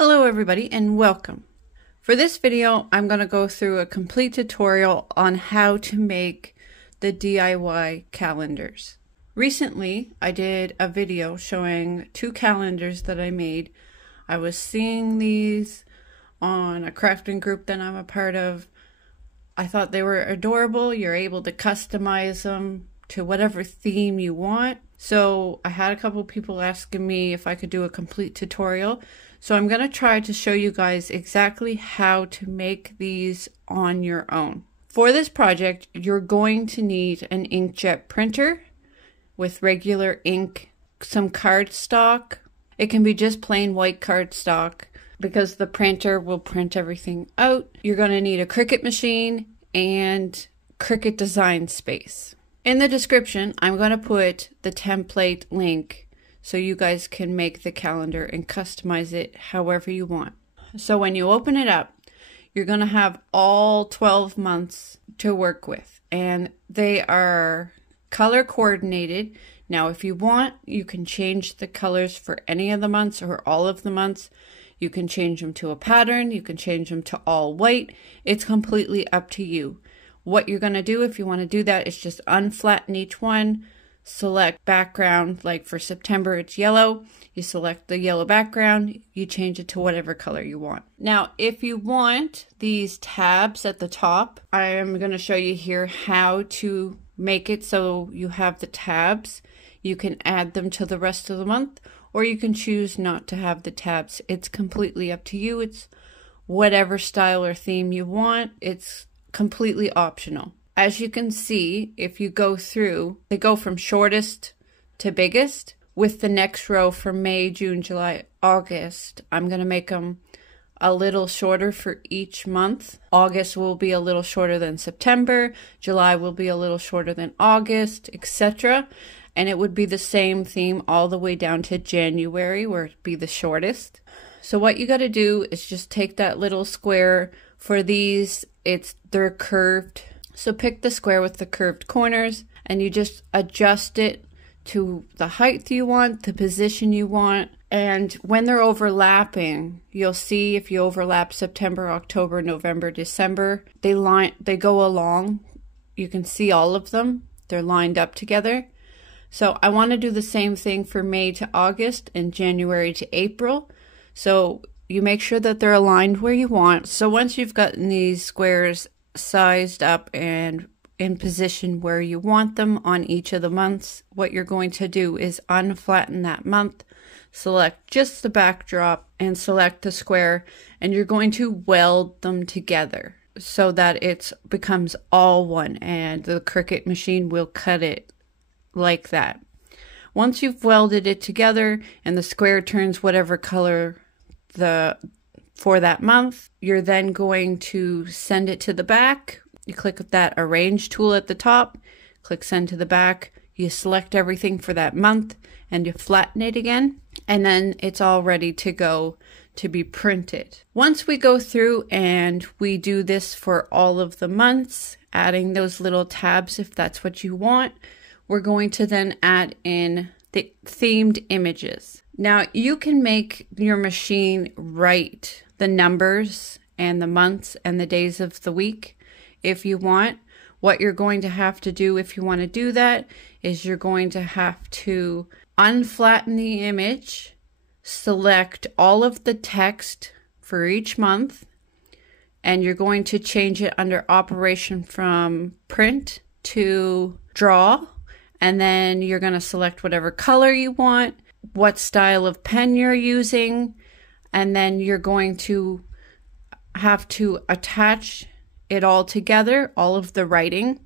Hello everybody and welcome. For this video, I'm going to go through a complete tutorial on how to make the DIY calendars. Recently, I did a video showing 2 calendars that I made. I was seeing these on a crafting group that I'm a part of. I thought they were adorable. You're able to customize them to whatever theme you want. So I had a couple people asking me if I could do a complete tutorial. So I'm going to try to show you guys exactly how to make these on your own. For this project, you're going to need an inkjet printer with regular ink, some cardstock. It can be just plain white cardstock because the printer will print everything out. You're going to need a Cricut machine and Cricut design space. In the description, I'm going to put the template link so you guys can make the calendar and customize it however you want. So when you open it up, you're going to have all 12 months to work with, and they are color coordinated. Now, if you want, you can change the colors for any of the months or all of the months. You can change them to a pattern. You can change them to all white. It's completely up to you. What you're going to do if you want to do that is just unflatten each one. Select background, like for September it's yellow. You select the yellow background, you change it to whatever color you want. Now if you want these tabs at the top, I am going to show you here how to make it so you have the tabs. You can add them to the rest of the month, or you can choose not to have the tabs. It's completely up to you. It's whatever style or theme you want. It's completely optional. As you can see, if you go through, they go from shortest to biggest, with the next row from May, June, July, August. I'm going to make them a little shorter for each month. August will be a little shorter than September. July will be a little shorter than August, etc. And it would be the same theme all the way down to January, where it'd be the shortest. So what you got to do is just take that little square. For these, they're curved. So pick the square with the curved corners and you just adjust it to the height you want, the position you want. And when they're overlapping, you'll see if you overlap September, October, November, December, they go along. You can see all of them. They're lined up together. So I want to do the same thing for May to August and January to April. So you make sure that they're aligned where you want. So once you've gotten these squares sized up and in position where you want them on each of the months, what you're going to do is unflatten that month, select just the backdrop and select the square, and you're going to weld them together so that it becomes all one, and the Cricut machine will cut it like that. Once you've welded it together and the square turns whatever color for that month, you're then going to send it to the back. You click that arrange tool at the top, click send to the back, you select everything for that month and you flatten it again, and then it's all ready to go to be printed. Once we go through and we do this for all of the months, adding those little tabs if that's what you want, we're going to then add in the themed images. Now you can make your machine write the numbers and the months and the days of the week if you want. What you're going to have to do if you want to do that is you're going to have to unflatten the image, select all of the text for each month, and you're going to change it under operation from print to draw, and then you're going to select whatever color you want, what style of pen you're using, and then you're going to have to attach it all together, all of the writing,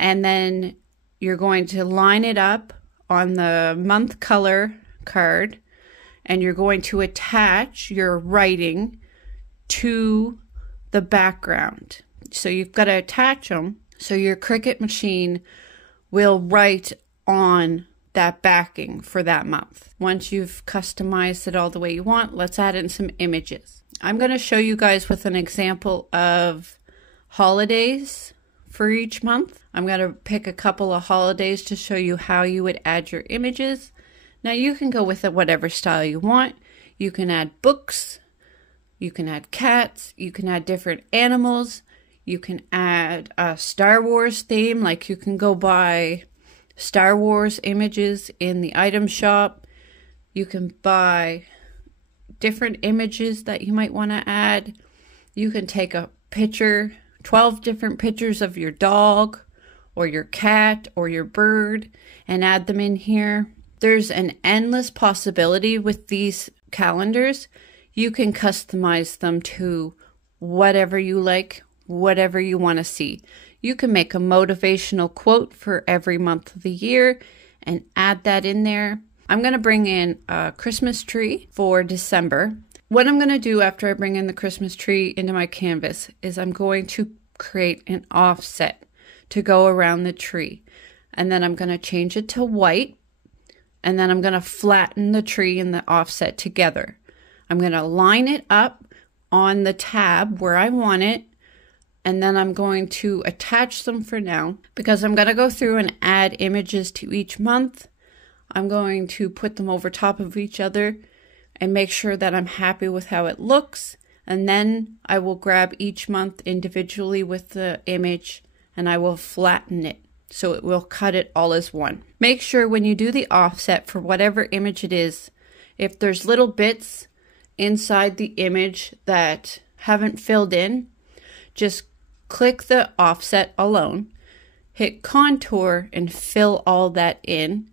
and then you're going to line it up on the month color card, and you're going to attach your writing to the background. So you've got to attach them so your Cricut machine will write on that backing for that month. Once you've customized it all the way you want, let's add in some images. I'm going to show you guys with an example of holidays for each month. I'm going to pick a couple of holidays to show you how you would add your images. Now you can go with it whatever style you want. You can add books, You can add cats, you can add different animals, you can add a Star Wars theme, like you can go buy Star Wars images in the item shop. You can buy different images that you might want to add. You can take a picture, 12 different pictures of your dog or your cat or your bird, and add them in here. There's an endless possibility with these calendars. You can customize them to whatever you like, whatever you want to see. You can make a motivational quote for every month of the year and add that in there. I'm going to bring in a Christmas tree for December. What I'm going to do after I bring in the Christmas tree into my canvas is I'm going to create an offset to go around the tree. And then I'm going to change it to white. And then I'm going to flatten the tree and the offset together. I'm going to line it up on the tab where I want it. And then I'm going to attach them for now because I'm going to go through and add images to each month. I'm going to put them over top of each other and make sure that I'm happy with how it looks. And then I will grab each month individually with the image and I will flatten it so it will cut it all as one. Make sure when you do the offset for whatever image it is, if there's little bits inside the image that haven't filled in, just click the offset alone, hit contour and fill all that in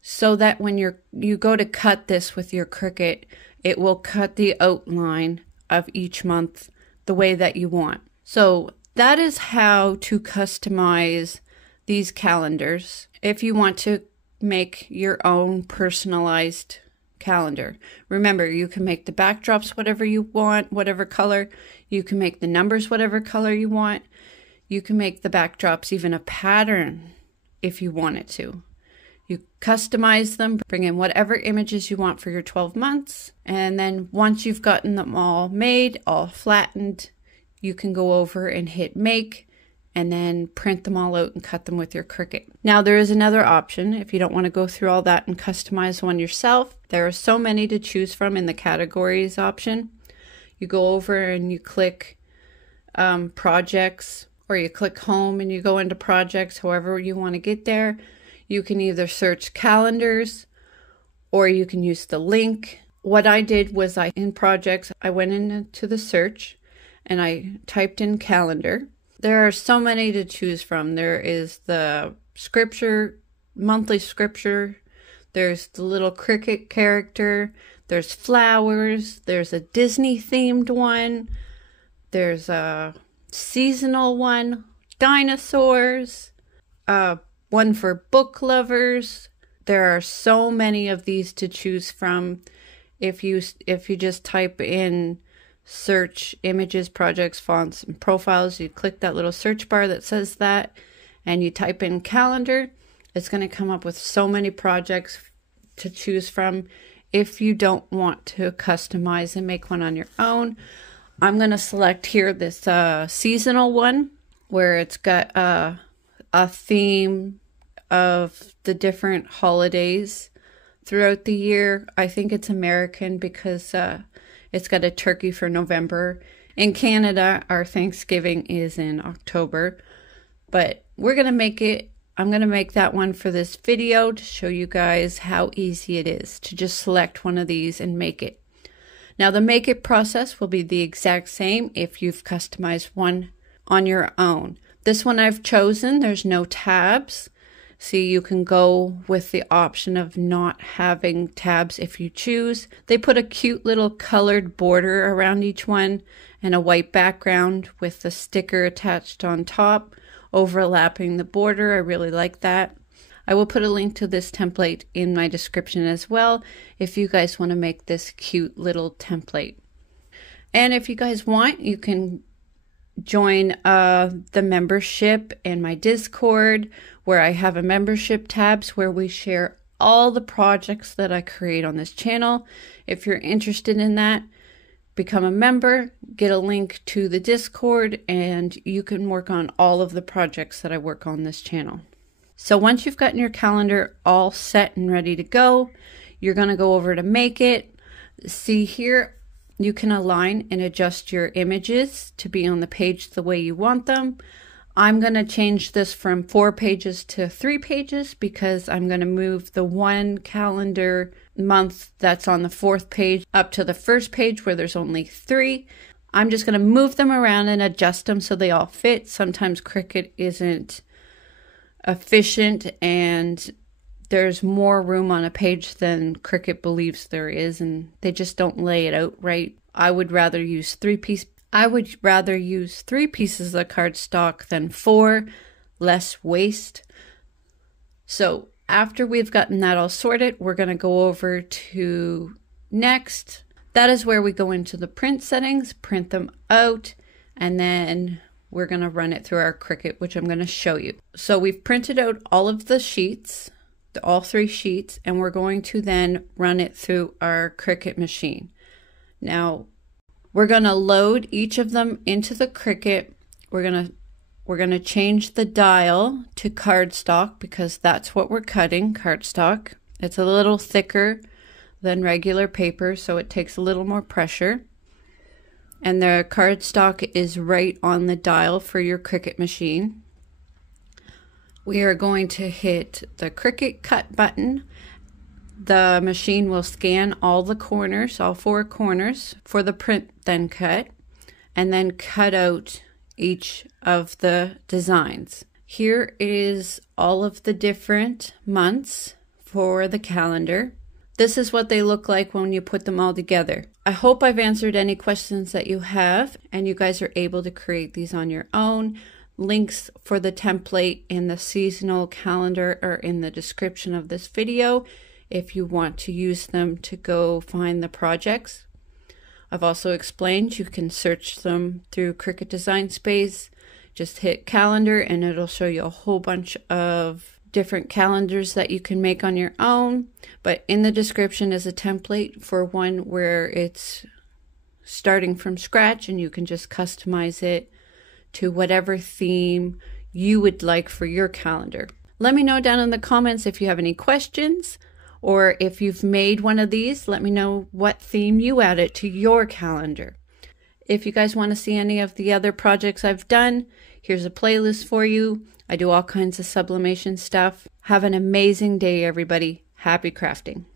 so that when you go to cut this with your Cricut, it will cut the outline of each month the way that you want. So that is how to customize these calendars if you want to make your own personalized calendar. Remember, you can make the backdrops whatever you want, whatever color. You can make the numbers whatever color you want. You can make the backdrops even a pattern if you wanted to. You customize them, bring in whatever images you want for your 12 months. And then once you've gotten them all made, all flattened, you can go over and hit make and then print them all out and cut them with your Cricut. Now there is another option if you don't want to go through all that and customize one yourself. There are so many to choose from in the categories option. You go over and you click projects, or you click home and you go into projects, however you want to get there. You can either search calendars or you can use the link. What I did was in projects, I went into the search and I typed in calendar. There are so many to choose from. There is the scripture, monthly scripture. There's the little Cricut character. There's flowers. There's a Disney themed one. There's a seasonal one. Dinosaurs. One for book lovers. There are so many of these to choose from. If you just type in search images, projects, fonts, and profiles, you click that little search bar that says that, and you type in calendar, it's going to come up with so many projects to choose from. If you don't want to customize and make one on your own, I'm going to select here this seasonal one where it's got a theme of the different holidays throughout the year. I think it's American because it's got a turkey for November. In Canada, our Thanksgiving is in October. But we're going to make it, I'm going to make that one for this video to show you guys how easy it is to just select one of these and make it. Now the make it process will be the exact same if you've customized one on your own. This one I've chosen, there's no tabs. See, you can go with the option of not having tabs if you choose. They put a cute little colored border around each one and a white background with the sticker attached on top, overlapping the border. I really like that. I will put a link to this template in my description as well if you guys want to make this cute little template. And if you guys want, you can join the membership in my Discord, where I have a membership tabs where we share all the projects that I create on this channel. If you're interested in that, become a member, get a link to the Discord, and you can work on all of the projects that I work on this channel. So once you've gotten your calendar all set and ready to go, you're going to go over to make it. See here, You can align and adjust your images to be on the page the way you want them. I'm going to change this from 4 pages to 3 pages because I'm going to move the one calendar month that's on the 4th page up to the 1st page where there's only 3. I'm just going to move them around and adjust them so they all fit. Sometimes Cricut isn't efficient and there's more room on a page than Cricut believes there is, and they just don't lay it out right. I would rather use 3 pieces of cardstock than 4, less waste. So after we've gotten that all sorted, we're going to go over to next. That is where we go into the print settings, print them out, and then we're going to run it through our Cricut, which I'm going to show you. So we've printed out all of the sheets, all 3 sheets, and we're going to then run it through our Cricut machine. Now, we're going to load each of them into the Cricut. We're going to change the dial to cardstock because that's what we're cutting, cardstock. It's a little thicker than regular paper, so it takes a little more pressure. And the cardstock is right on the dial for your Cricut machine. We are going to hit the Cricut cut button. The machine will scan all the corners, all 4 corners for the print then cut, and then cut out each of the designs. Here is all of the different months for the calendar. This is what they look like when you put them all together. I hope I've answered any questions that you have and you guys are able to create these on your own. Links for the template and the seasonal calendar are in the description of this video if you want to use them to go find the projects. I've also explained you can search them through Cricut Design Space. Just hit calendar and it'll show you a whole bunch of different calendars that you can make on your own. But in the description is a template for one where it's starting from scratch and you can just customize it to whatever theme you would like for your calendar. Let me know down in the comments if you have any questions, or if you've made one of these, let me know what theme you added to your calendar. If you guys want to see any of the other projects I've done, here's a playlist for you. I do all kinds of sublimation stuff. Have an amazing day, everybody. Happy crafting.